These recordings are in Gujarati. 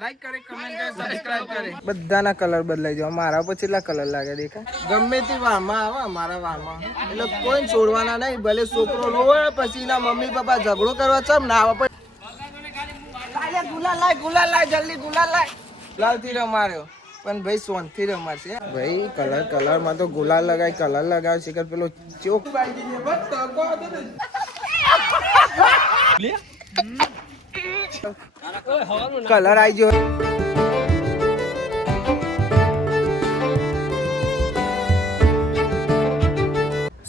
લાઈક કરે, કમેન્ટ કરે, સબસ્ક્રાઇબ કરે. બધાના કલર બદલાઈ જાય. મારા પર કેટલા કલર લાગે દેખા. ગમે તે વાહમાં આવે મારા વાહમાં, એટલે કોઈ છોડવાના નહીં. ભલે છોકરો નો હોય, પછી એના મમ્મી પપ્પા ઝઘડો કરવા ચમ ના આવે. ગુલાલ લાય, ગુલાલ લાય, જલ્દી ગુલાલ લાય. ગુલાલ થી રમાડ્યો પણ ભાઈ સોન થી રમાડશે ભાઈ. કલર માં તો ગુલાલ લગાય, કલર લગાવે છે કે પેલો ચોક કલર આવી ગયો.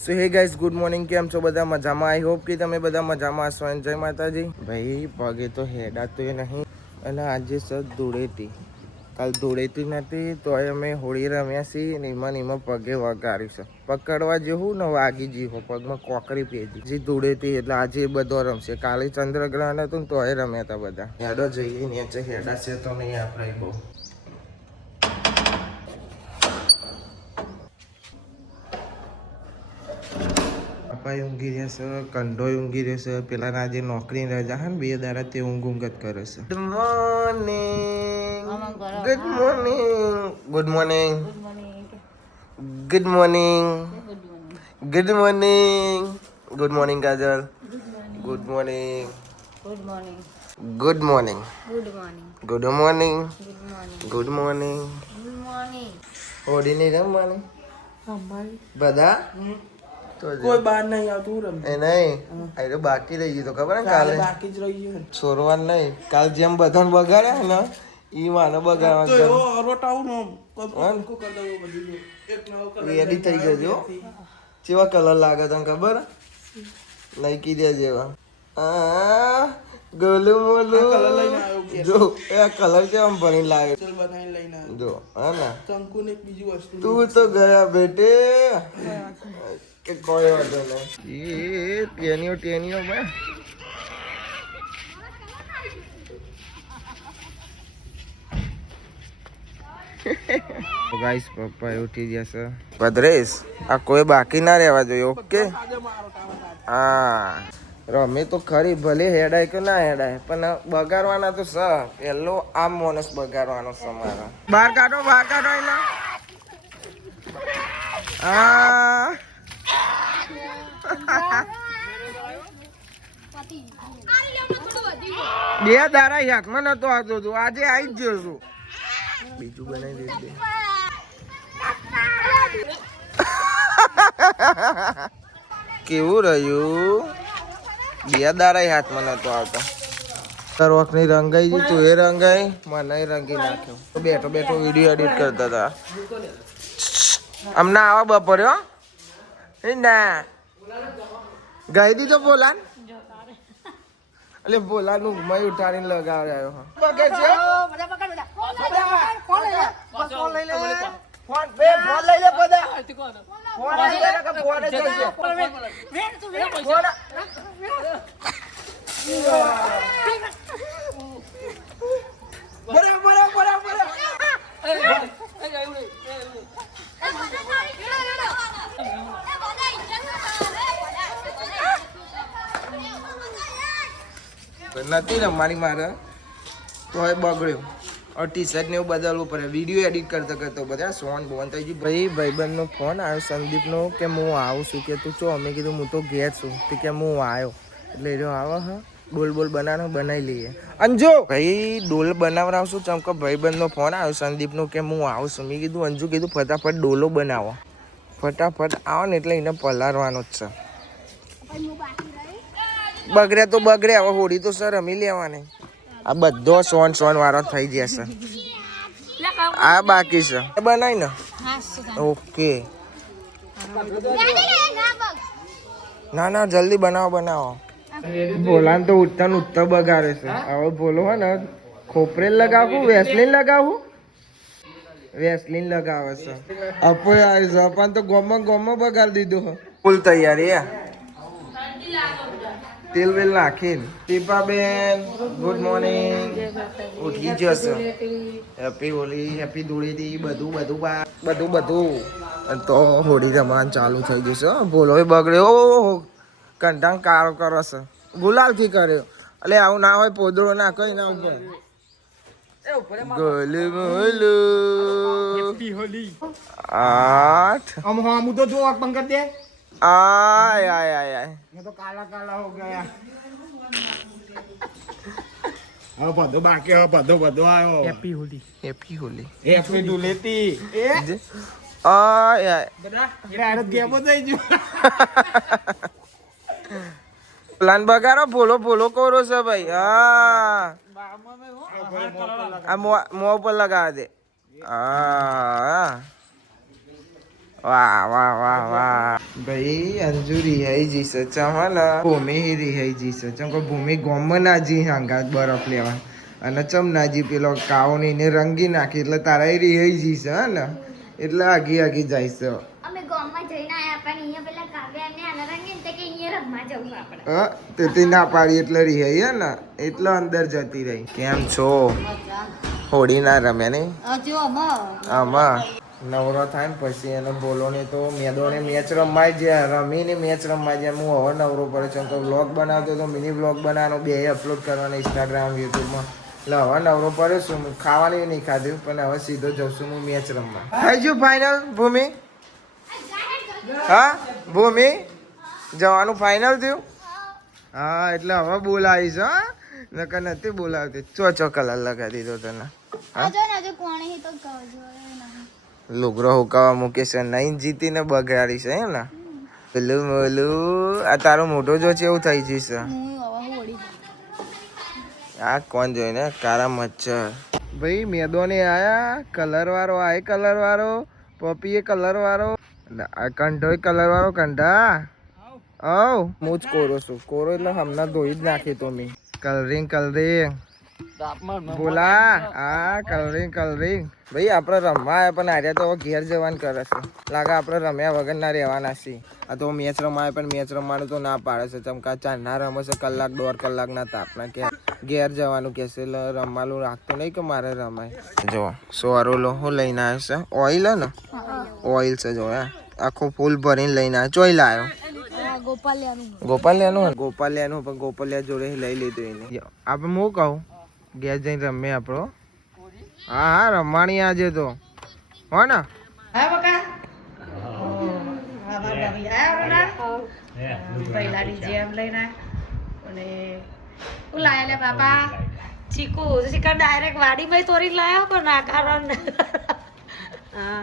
સો હે ગાઈસ, ગુડ મોર્નિંગ. કેમ છો બધા? મજામાં? આઈ હોપ કે તમે બધા મજામાં હશો. જય માતાજી. ભાઈ પગે તો હેડાતો નહીં. અને આજે સર ધૂળેટી, કાલ ધૂળેટી નથી તો અમે હોળી રમ્યા છીએ ને એમાં પગે વગાડ્યું છે. પકડવા જેવું ને વાગી જીવો પગમાં કોકરી પેજી જે ધૂળેટી. એટલે આજે બધો રમશે. કાલે ચંદ્રગ્રહણ હતું ને તો એ રમ્યા હતા બધા. હેડો જઈએ નીચે. હેડા છે તો નહીં આપણે બહુ. પપ્પા ઊંઘી રહ્યા છે, કંડો ઊંઘી રહ્યો છે. પેલા આજે નોકરી રજા હે ને 2 દાડા તે ઊંઘ જ કરે છે. Good morning, good morning, good morning, good morning, good morning, good morning Kajal. Good morning, good morning, good morning, good morning, good morning. Holi નહીં રમવાની બધા? કોઈ બહાર નહીં આવતું રમ એ નહીં. એ બાકી રહી ગયું તો ખબર ને કાલે બાકી જ રહી ગયું છોરવાનું નહીં. કાલ જેમ બધાને બગાડ્યા ને ઈ માને બગાડવા રેડી થઈ ગયો જો. કેવા કલર લાગે તને ખબર? નહીં કીધે જેવા. ગોલું મોલું જો એ કલર કેવા ભરીને લાગે જો. હા ને તું તો ગયા બેટે કે કોઈ વાંધો નહીં. એ ટેનીઓ ભાઈ. ગાઈસ પપ્પા ઉઠી ગયા છે. ભદ્રેશ આ કોઈ બાકી ના રહેવા જોઈએ. ઓકે હા રમે તો ખરી. ભલે હેડાય કે ના હેડાય પણ બગાડવાના તો સ પેલો આમ મોનસ બગાડવાનો છે મારા. બહાર કાઢો, બહાર કાઢો એના. હા બે દારા હાથમાં નતો આવતો તું. આજે આવી જ ગયો છું. બીજું બનાવી દે. કેવું રહ્યું? બે દારા હાથમાં નતો આવતો. તરવક ની રંગાઈ ગઈ તું એ રંગાઈ મને રંગી નાખ્યો. તો બેઠો બેઠો વિડીયો એડિટ કરતા હતા. અમને આવા બપોર્યો ના ગઈ દીધો બોલાન. એટલે બોલા નું મય ઉઠાડીને લગાવ્યો. નથી રમવાની મારે તો હવે બગડ્યો. ટી શર્ટ ને એવું બદલવું પડે. વિડીયો એડિટ કરતા કરતો બધા સોન બોન થઈ ગયું. ભાઈબંધનો ફોન આવ્યો સંદીપનો કે હું આવું છું કે તું ચો. અમે કીધું હું તો ઘેર છું. તો કે હું આવ્યો એટલે એ આવે. હા ડોલ બનાવવાનો બનાવી લઈએ. અંજુ ભાઈ ડોલ બનાવડાવશું ચમકો. ભાઈબંધનો ફોન આવ્યો સંદીપનો કે હું આવું છું. મેં કીધું અંજુ કીધું ફટાફટ ડોલો બનાવો. ફટાફટ આવો ને એટલે એને પલાળવાનો જ છે. બગડ્યા તો બગડ્યા. હવે હોળી તો સર રમી લેવાની. આ બધો સોન વાળો થઈ જશે. આ બાકી છે બનાવી ને. ઓકે ના ના જલ્દી બનાવો. બોલાન તો ઉઠતા બગાડે છે. હવે બોલો હે ને ખોપરે લગાવું વેસલીન લગાવું. વેસલીન લગાવે છે. અપો જપાન તો ગોમાં બગાડી દીધું. ફૂલ તૈયારી તેલ વેલ નાખીને. ટીપાબેન ગુડ મોર્નિંગ. ઉઠી જશે. હેપી હોળી, હેપી ધૂળેટી બધું. તો હોળી રમવાનું ચાલુ થઈ જશે. બોલો બગડ્યો કંટાંગ કારો કરો છે. ગુલાલ થી કર્યો. એટલે આવું ના હોય પોદળો નાખો એના ઉપર. ગોલમોલું 8 हम हम तो जो आप पंकज दे આય આય આય આય मैं तो काला काला हो गया हाँ पदो बाकी हाँ पदो पदो आयो હેપી હોલી हैप्पी डुलेती ए આય આય बेटा डायरेक्ट गेम થઈ જો પ્લાન બગાડો ભોલો ભોલો કરો છે ભાઈ હા આ મોં પર લગાવ દે હા વાહ વાહ વાહ વાહ ભાઈ અંજુ રિહાઈ જીશે ચમલ ભૂમિ રિહાઈ જીશે ચમ કે ભૂમિ ગોમમાં ના જી હાંગાત બરફ લેવા અને ચમ ના જી પેલો કાવની ને રંગી નાખી એટલે તારા રિહાઈ જીશે હે ને એટલે આગી આગી જાય છે અમે ગામમાં જઈને આયા પણ અહીંયા પેલા કાવ્યા ને આના રંગીન તે કે અહીંયા રમવા જવું આપણે તે ના પાડી એટલે રિહાઈ હે ને એટલે અંદર જતી રહી કેમ છો હોળી ના રમે નહીં આમાં નવરો થાય ને પછી એને બોલો ને તો મેદોને મેચ રમાય જાય રમીને મેચ રમાય જાય હું હવે નવરો પડે છે તો વ્લોગ બનાવતો તો મિની વ્લોગ બનાવવાનો બે અપલોડ કરવાનો ઇન્સ્ટાગ્રામ યુટ્યુબમાં એટલે હવે નવરો પડ્યો છું ખાવાની નહીં ખાધું પણ હવે સીધો જઉં છું હું મેચ રમવા થઈ ગયું ફાઇનલ ભૂમિ હા ભૂમિ જવાનું ફાઇનલ થયું હા એટલે હવે બોલાવીશ હા નકર નથી બોલાવતી ચો કલર લગાવી દીધો તને લુગરો હુકાવા મૂકે છે નહીં જીતીને બગાડી છે હે ને પેલું મોલું આ તારો મોટો જો છે એવું થઈ જશે આ કોણ જોઈને કારા મચ્છર ભાઈ મેદોને આયા કલર વાળો આ કલર વાળો પપીએ કલર વાળો કંઠોય કલર વાળો કંઠા આવ હું જ કોરો છું કોરો એટલે હમણાં ધોઈ જ નાખી તો મેં કલરિંગ બોલા આ કલરિંગ ભાઈ આપણે રમવા આવ્યા પણ આજે તો ઘેર જવાનું કરે છે લાગે આપણે રમ્યા વગર ના રહેવાના છીએ આ તો મેચ રમાય પણ મેચ રમવાનું તો ના પાડે છે ચમકા ચાંદના રમે છે કલાક 1.5 કલાકના તાપના કે ઘેર જવાનું કે છે એટલે રમવાનું રાખતું નહીં કે મારે રમાય જો સોરો હું લઈને આવ્યો છે ઓઇલ ને ઓઇલ છે જો આખું ફૂલ ભરીને લઈને આવ્યો ચોઈ લાવ્યો ગોપાલિયાનું પણ ગોપાલિયા જોડે લઈ લીધું એને આપણે હું કહું ઘેર જઈને રમે આપણો હા હા રમવાની આજે તો હો ને પહેલાની જેમ લઈને અને હું લાયા લે બાપા ચીકુ ડાયરેક્ટ વાડીમાં તોડીને લાયા પણ ના કારણ હા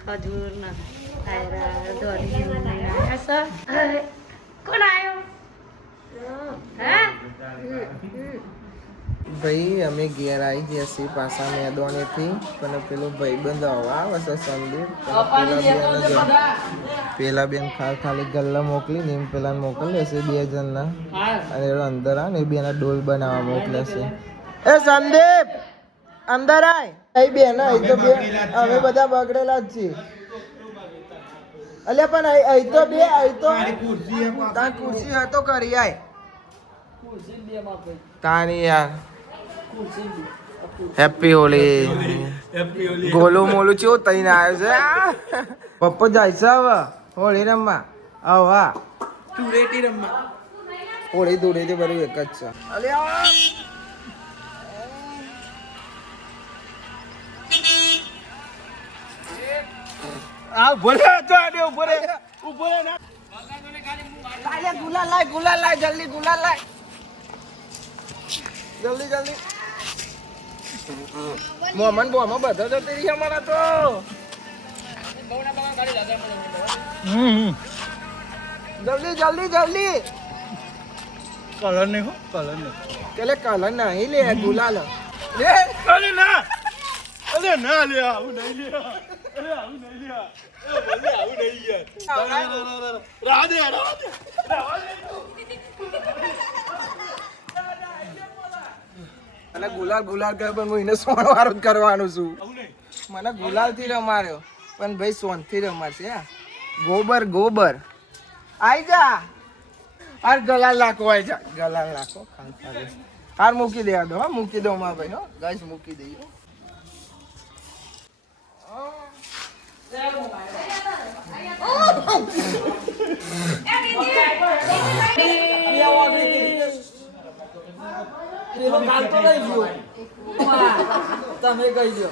ખજૂર ના કોણ આવ્યો ભાઈ અમે ઘેર આવી ગયા છીએ પાછા મેદોનેથી પણ પેલું ભાઈબંધ હવા આવે છે સંદીપ પેલા બેન ખાલી ગલ્લા મોકલી ને એમ પેલા મોકલે છે 2 જણના અને એ અંદર આ ને બેના ડોલ બનાવવા મોકલે છે એ સંદીપ અંદર આય અહીં બેન અહીં તો બે અમે બધા બગડેલા જ છીએ અલ્યા પણ અહીં તો બે અહીં તો તાર ખુરશી હતો કરી આય કાની યાર હેપી હોલી ગોલું મોલું ચેવું તઈને આવ્યો છે પપ્પો જાય છે હવે હોળી રમવા હવે ધૂળેટી રમવા હોળી ધૂળેટી બધું એક જ છે આ બોલે તો આડે ઉભો રે ના લાય ગુલાલ લાય જલ્દી ગુલાલ લાય જલ્દી મોમન બોમાં બધા જતી રહી અમારા તો જલ્દી કલર નહીં કેલે કલર નહીં લે ગુલાલ લે અરે ના લે આવું નહીં લે રાધે મને ગુલાલ કરે પણ હું એને સોન વાળો જ કરવાનું છું મને ગુલાલ થી રમાડ્યો પણ ભાઈ સોન થી રમાડશે ગોબર આઈ જા હાર ગલાલ નાખો આઈ જા ગલાલ નાખો હાર મૂકી દેવા દો મૂકી દો માં ભાઈ ગાઈસ મૂકી દઈએ પેલો ગાલ તો લઈ ગયો. વાહ, તમે કહી દો.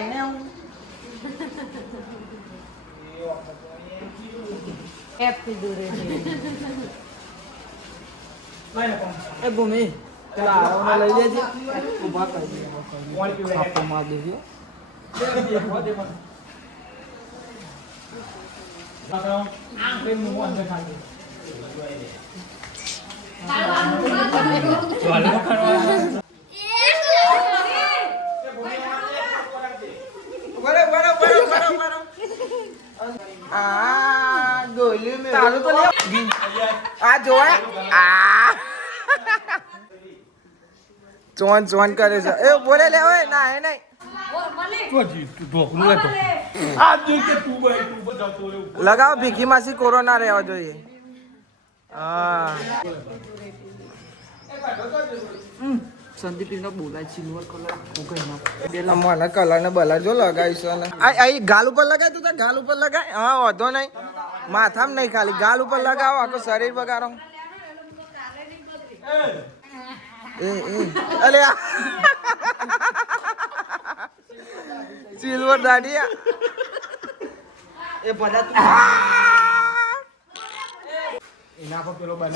એને હું હેપી દુરે એ ભૂમિ પેલા આરોને લઈ લેજે. ઊભા કરી દે. થાપો માર દેજો. આ ગોલી મે તારું તો લે. આ જોયા આ ચોન ચોન કરે છે. એ બોલે લે ઓય ના એ નહીં. લગાવ ભીખી માસી કોરોના રહેવા જોઈએ. હા સંદીપ બોલાય સિલ્વર કલર મને કલર ને બલર જો લગાવીશું. અહીં ગાલ ઉપર લગાય તું ગાલ ઉપર લગાય. હા વાંધો નહીં, માથામાં નહીં, ખાલી ગાલ ઉપર લગાવો, આખું શરીર બગાડો. અલે સિલ્વર દાઢી એ બધા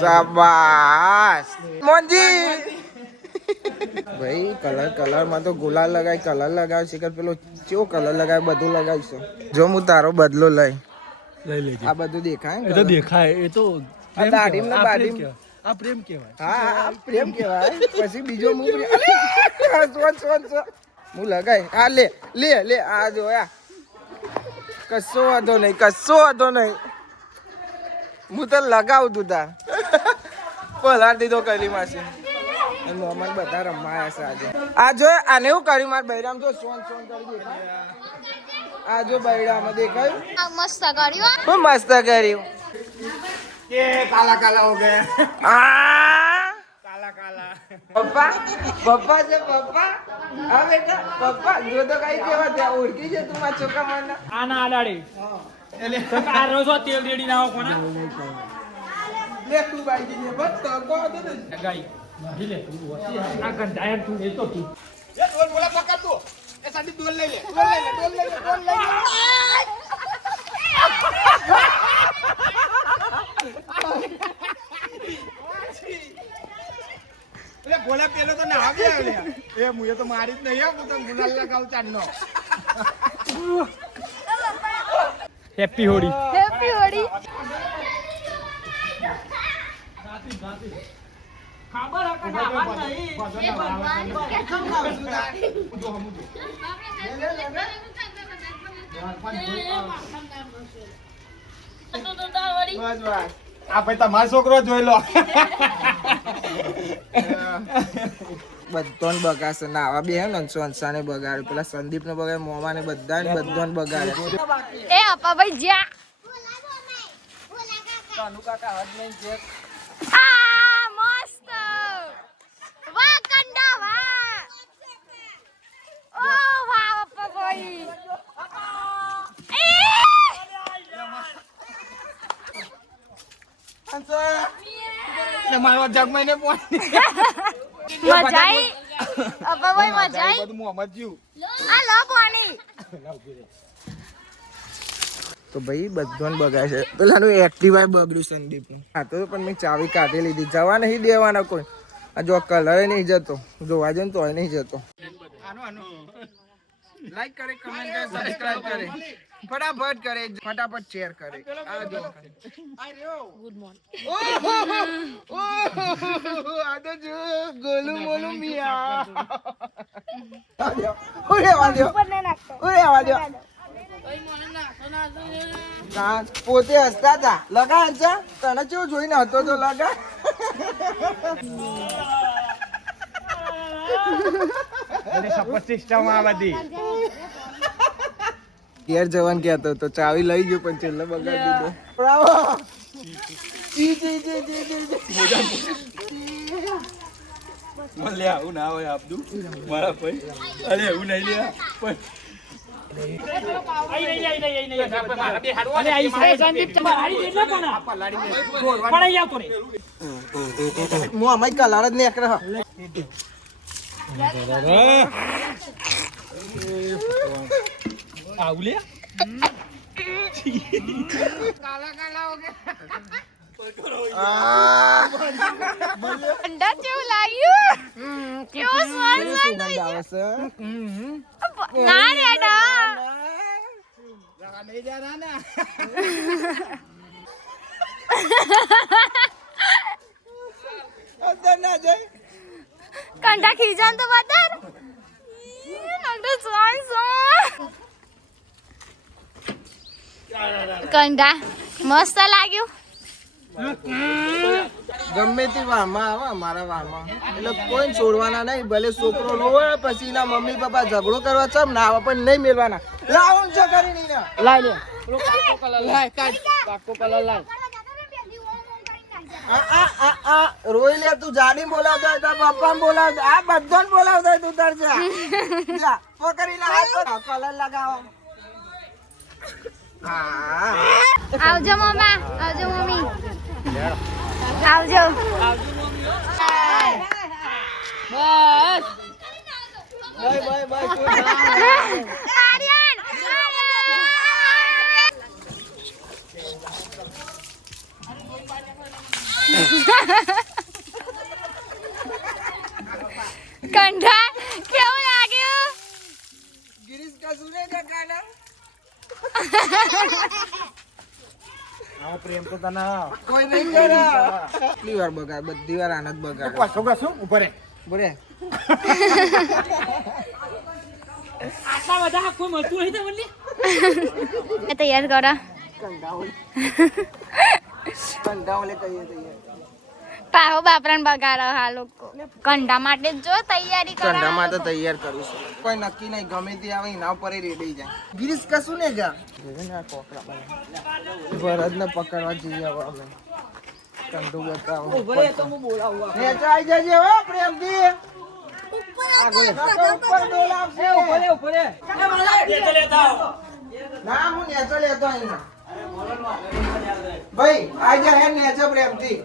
શાબાશ મોંજી. ભાઈ કલર માં તો ગુલાલ લગાય, કલર લગાવ શીખર પેલો કેવો કલર લગાવે બધું લગાવીશું. જો હું તારો બદલો લઈ લેજે. આ બધું દેખાય એ તો દેખાય, એ તો દાઢીમ ને બાઢીમ. આ પ્રેમ કહેવાય. હા પ્રેમ કહેવાય. પછી બીજો હું હું લગાય. આ લે લે લે આ જો કશો વાંધો નહીં, કશો વાંધો નહીં. હું તો લગાવું તું તાર પલાર દીધો કરી માસી. મોહમ્મદ બધા રમાયા છે આજે. આ જો આને એવું કર્યું માર બૈરામ જો સોન સોન કરી દેખાય. આ જો બૈરામાં દેખાયું મસ્ત કર્યું. ખૂબ મસ્ત કર્યું. કાલા કાલા હો ગયા. આ કાલા કાલા. પપ્પા પપ્પા છે પપ્પા. હા બેટા પપ્પા જો તો કઈ કેવા ત્યાં ઓળખી છે તું મારા છોકરા મને. આ ના આડાડી. એટલે તો આ રોજો તેલ રેડી ના આવો કોના. લે તું બાઈ જી બસ તો કો દે ગાઈ. લે તું આ ગંધાયર તું એ તો તું. એ ડોલ બોલા પકડ તું. એ સાડી ડોલ લઈ લે. ડોલ લઈ લે, ડોલ લઈ લે, ડોલ લઈ લે. એટલે ગોળા પેલો તો ના આવી આવ્યો. એ મુએ તો મારી જ નહીં, હું તો ગુલાલ લગાવ ચાંદનો. હેપી હોળી. હેપી હોળી. ખબર હકે ના નહીં. એ ભગવાન કે બસ બસ. આ ભાઈ તમારો છોકરો જોઈ લો. બધોન બગાડશે નાવા બે હે ને સંસાને બગાડે, પેલા સંદીપ ને બગાડે, મોમા ને બધાને બગાડે. એ આપા ભાઈ જ્યા કાનુ કાકા હાથ નહીં છે. આ મસ્ત વાહ કંડા વાહ. ઓ વાહ આપા ભાઈ. મારો જગમાં ને પોણી. મજા આવી આપા ભાઈ, મજા આવી. બધું મોહમ્મદ જીવ. આ લો પાણી. તો ભાઈ બધોન બગાડે છે. પેલાનું એક્ટિવા બગડ્યું સંદીપ. હા તો પણ મેં ચાવી કાઢી લીધી. જવા નહીં દેવાના કોઈ. આ જો કલર નહીં જતો, જોવા જાય ને તો નહીં જતો. લાઈક કરે, કમેન્ટ કરે, સબસ્ક્રાઇબ કરે, ફટાફટ કરે, ફટાફટ શેર કરે. આ જો ગુડ મોર્નિંગ. આ તો જો ગોલું મોલું મિયા. ઓરે વાજો, ઓરે વાજો. પોતે હસતા હતા. લગા હસા તને કેવું જોઈને હતો તો લગા. સપોર્ટ સિસ્ટમ આ બધી. ઘેર જવાન કહેતો તો ચાવી લઈ ગયો પણ છેલ્લે બગાડી દીધો. બ્રાવો. જી જી જી જી જી. લે આવું ના હોય આપદું મારા ભાઈ. અરે એવું નહીં લે. હું અમે કલર જ નીકળે અંડા જેવું લાગ્યું કેવું સ્વાદ આવે છે ના રેડા નહીં જાના ના અંદર ના જાય કંડા ખીજાન તો બતાર નગડો સોય સો કંડા મસ્ત લાગ્યું ગમે તે વાહમાં આવે મારા વાહમાં એટલે કોઈ છોડવાના નહીં ભલે છોકરો નો હોય પછી એના મમ્મી પપ્પા ઝઘડો કરવા ચમ ના આવે પણ નહીં મેળવાના લાવો છે કરી નહીં લાય રોઈ લે તું જાડી બોલાવતો હોય તાર પપ્પા બોલાવતો આ બધાને બોલાવતો હોય તું તાર જા પકડી લે કલર લગાવો હા આવજો મમ્મા આવજો મમ્મી આવજો બાય બાય આર્યન કંઠા કેવું લાગ્યું ગિરીશ કા સુને કા ગાના આ પ્રેમ તો તને કોઈ નહીં કરે કેટલી વાર બગાડ બધી વાર આનંદ બગાડ કશું કશું ઉપર રે બોલે તૈયાર કરો કંડાવલે કહીએ તૈયાર પાહો બાપરાને બગાડો હા લોકો કંડા માટે જ જો તૈયારી કરો કંડા માટે તૈયાર કરું છું કોઈ નક્કી નહીં ગમે તે આવે એના ઉપર રેડી જાય ગિરીશ કશું ને જા ભરત ને પકડવા જઈએ હવે અમે કંડુ બતાવો નેચા આવી જજે હો પ્રેમથી ઉપર બોલાવશે ઉપર ના હું નેચો લેતો અહીંયા ભાઈ આ જા હે નેચો પ્રેમથી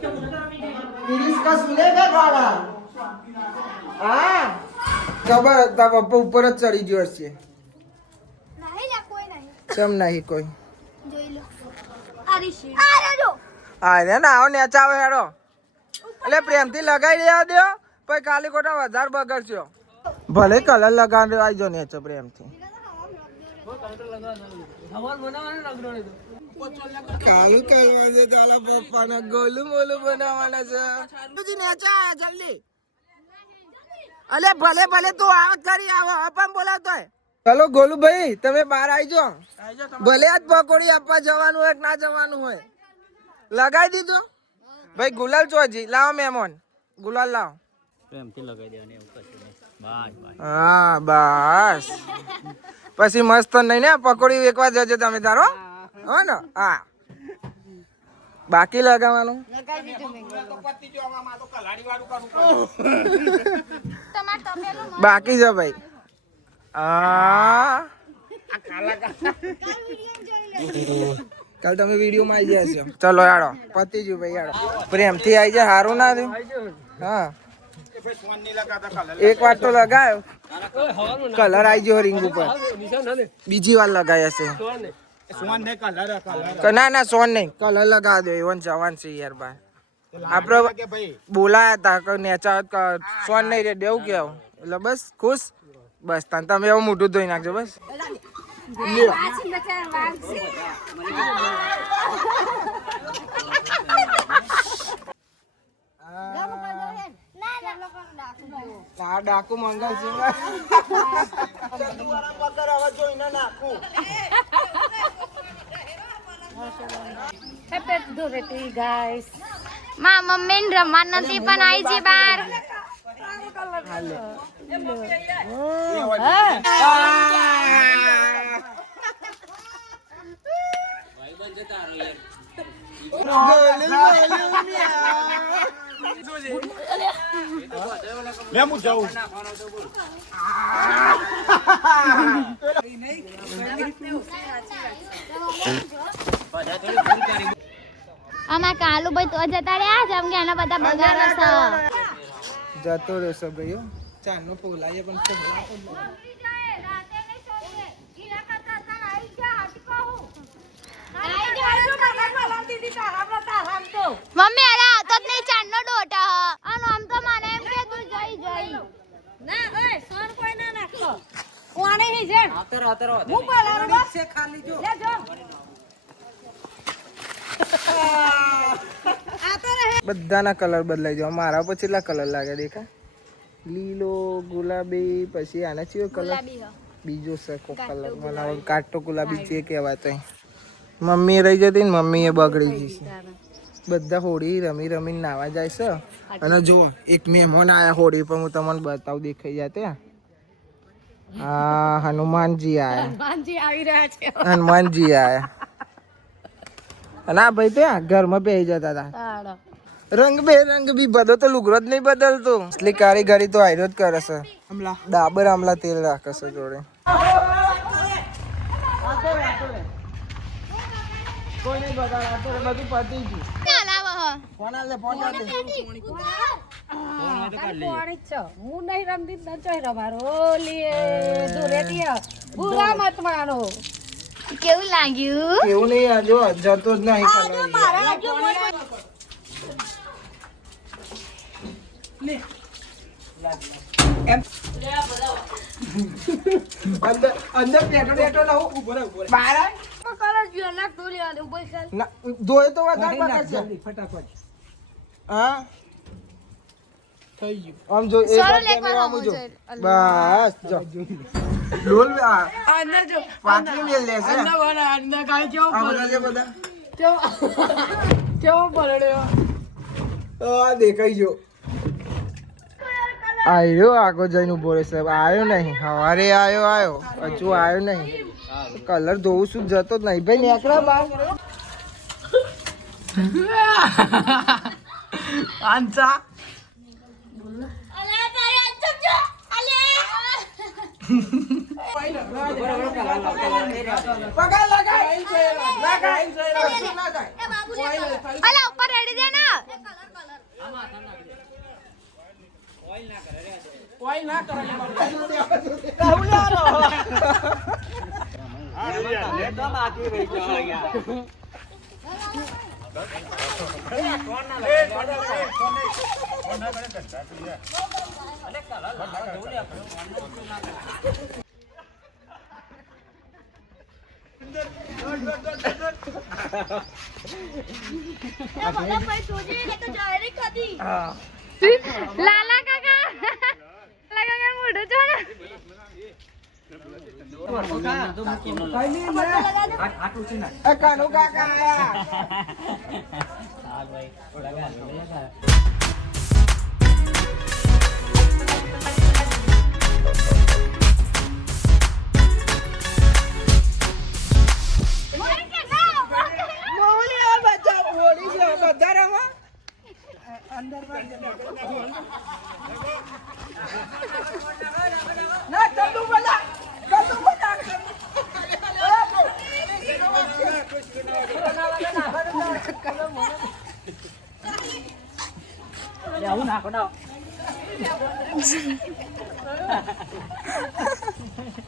ગિરીશ કા સુનેગા ગાના હા ખબર તા પપ્પા ઉપર જ ચડી ગયો છે નહીં લા કોઈ નહીં કેમ નહીં કોઈ જોઈ લો આરે જો હા રે ના આવો નેચા આવે હેડો એટલે પ્રેમથી લગાઈ દેવા દો પછી ખાલી ખોટા વધારે બગડશો ભલે કલર લગાડી આવજો નેચો પ્રેમથી કાલું કરવાનું છે તારા પપ્પાને ગોલું મોલું બનાવવાના છે તુજી નેચા આયા જલ્દી અલે ભલે ભલે તું આવત કરી આવો પણ બોલાવતો હોય ચલો ગોલુભાઈ તમે બહાર આવી જાઓ ભલે આજ પકોડી આપવા જવાનું હોય કે ના જવાનું હોય લગાઈ દીધું ભાઈ ગુલાલ ચોજી લાવો મહેમાન ગુલાલ લાવો પ્રેમથી લગાવી દેવાની એવું કશું નહીં બાય બાય હા બસ પછી મસ્ત નહીં ને પકોડી વેકવા જજો તમે તારો હો ને હા બાકી લગાવવાનું તમાર તપેલું બાકી છે ભાઈ હા કાલ તમે વિડીયો માં આવી જશો ચલો યાડો પતી ગયું ભાઈ યાડો પ્રેમથી આવી જાય સારું ના થયું હા એક વાર તો લગાયો કલર આવી ગયો રિંગ ઉપર બીજી વાર લગાય હશે સોન ને કલર ના ના સોન નહીં કલર લગાવી દો એવન જવાન છે યાર ભાઈ આપડે કે ભાઈ બોલાયા હતા કે નેચા સોન નહીં રે દેવું કેવું એટલે બસ ખુશ બસ તમે એવું મોઢું ધોઈ નાખજો બસ લ્યો. આ ડાકુ મંગલ છે હેપી ધૂળેટી ગાઈસ માં મમ્મી ને રમવા નથી પણ આવી છે બાર લે હું જાઉં. આમાં કાલુભાઈ તો જતા રહ્યા જેમ કે એના બધા બગાડ જતો રહેશે ભાઈઓ ચાનો પોલાય પણ મમ્મી અરે આવતો જ નહીં ચાંદનો ડોટા અને આમ તો મને એમ કે તું જઈ જઈ ના ઓય સોન કોઈ ના નાખો કોણે હી જેણ હું બોલારો બસ છે ખાલી જો લે જો આ તો રહે બધાના કલર બદલાઈ જાય મારા પર કેટલા કલર લાગે દેખા લીલો ગુલાબી પછી આના ચેવો કલર બીજો છે કો કલર મને કાટો ગુલાબી જે કહેવાય તો મમ્મી રહી જતી ને મમ્મી એ બગડી ગઈ છે બધા હોળી રમી રમીને નાવા જાય છે અને જો એક મહેમાન આયા હોળી પર હું તમને બતાવું દેખાઈ જાય ત્યાં હા હનુમાનજી આયા હનુમાનજી આવી રહ્યા છે હનુમાનજી આયા અને આ ભાઈ ત્યાં ઘરમાં બેસી જતા હતા તાળો રંગ બેરંગ બી બધો તો લુગડો જ નહીં બદલતો એટલી કારીગરી તો આયરો જ કરે છે ડાબર આમલા તેલ રાખે છે જોડે કોઈ નહીં બગાડ બધું પતી ગયું ફોન આલે ફોન આલે પાણી છો હું નહીં રમતી ન ચોઈ રમારો ઓલી દુરેતી બુરા મત માનો કેવું લાગ્યું કેવું નહીં આ જો જતો જ નહીં અંદર અંદર પેટો પેટો લાવો ઉભો રહે બહાર આય કલર જો ના તો લેવાનું બોલ ચાલ ના ધોય તો વધારે પકડશે ફટાફટ હા થઈ ગયું આમ જો એક સોરો વાર લેકમાં કેમેરા આમ જો છે. બસ જો ડોલ આ અંદર જો પાટલી મેલ લે છે અંદર કાઈ કેવો આ બધા જે બધા કેવો પડ્યો આ દેખાઈ ગયો આયો આગો જઈને ઉભો રહેશે આયો નહીં સવારે આયો હજુ આયો નહીં કલર ધોવું શું જતો જ નહીં ભાઈ નેકરા બાર આંચા અલા ઉપર રેડી દે ના લાલા કાકા મોઢું જો ને કાનો કાકા આયા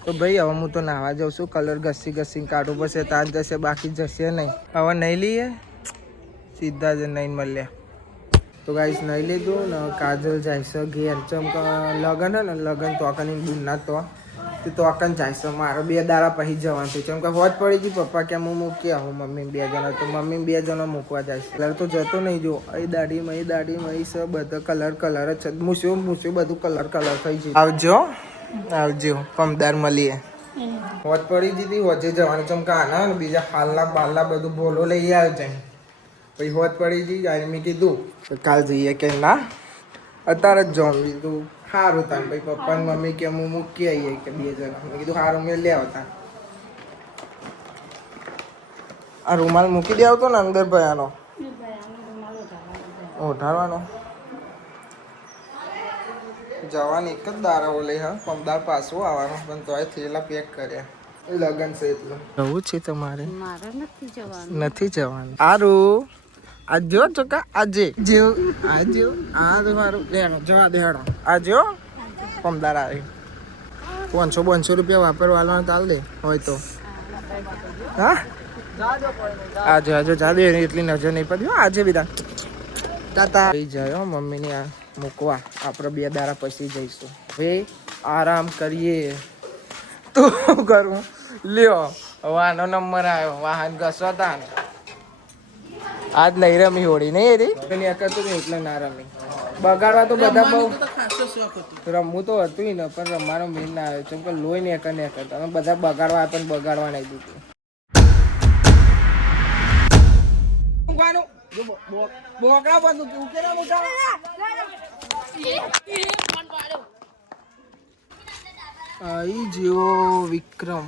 તો ભાઈ હવે હું તો નાવા જાઉં છું કલર ઘસી કાઢવું પડશે તાર જશે બાકી જશે નહીં હવે નહીં લઈએ સીધા જ નહીં મળ્યા તો ગાઈસ નહીં લીધું ને કાજલ જાય છે ઘેર ચમક લગન હે ને લગન તોકની બુનના તો અકન જાય છે મારે 2 દાડા પછી જવાનું છે કેમ કે હોજ પડી ગઈ પપ્પા કે હું મૂકી આવું મમ્મી 2 જણા તો મમ્મી 2 જણા મૂકવા જાય છે કલર તો જતો નહીં જો અહીં દાઢીમાં છે બધા કલર જ છે મૂસ્યો બધું કલર થઈ ગયું આવજો પમદાર મળીએ હોજ પડી જીતી હોજે જવાનું ચમ કે આના ને બીજા હાલના બાલના બધું બોલો લઈ આવે જાય પછી હોજ પડી જઈ જાય મેં કીધું તો કાલ જઈએ કે ના અત્યારે જ જવાનું કીધું સારું તાન ભાઈ પપ્પા ને મમ્મી કે હું મૂકી આવીએ કે 2 જણા મેં કીધું સારું મેં લે આવતા આ રૂમાલ મૂકી દે આવતો ને અંદર ભયાનો ઉઠાડવાનો જવાનું એક જ દારો લઈ હા પમદાર પાછું આવવાનું પણ તોય થેલા પેક કર્યા લગન છે એટલું જવું છે તમારે મારે નથી જવાનું નથી જવાનું સારું આજ જો ચોકા આજે જેવ આજે આ તમારું લેણો જવા દેડો આજે પમદાર આવે 500 રૂપિયા વાપરવાના ચાલ દે હોય તો હા આજે આજે જાદે એટલી નજર નહીં પડી આજે બીજા તાતા જાય મમ્મીને આ મૂકવા આપણે 2 દાડા પછી જઈશું હવે આરામ કરીએ તો કરું લ્યો હવે આનો નંબર આવ્યો વાહન ઘસતા ને આજ નહીં રમી હોળી નહીં રે એની કરતું ને એટલે ના રમી બગાડવા તો બધા બહુ રમવું તો હતું ને પણ રમવાનો મેન ના આવ્યો કેમ કે લોહી ને કરતા અમે બધા બગાડવા પણ બગાડવા નહીં દીધું બોકડા બધું ઉકેલા મોટા આઈ જેવો વિક્રમ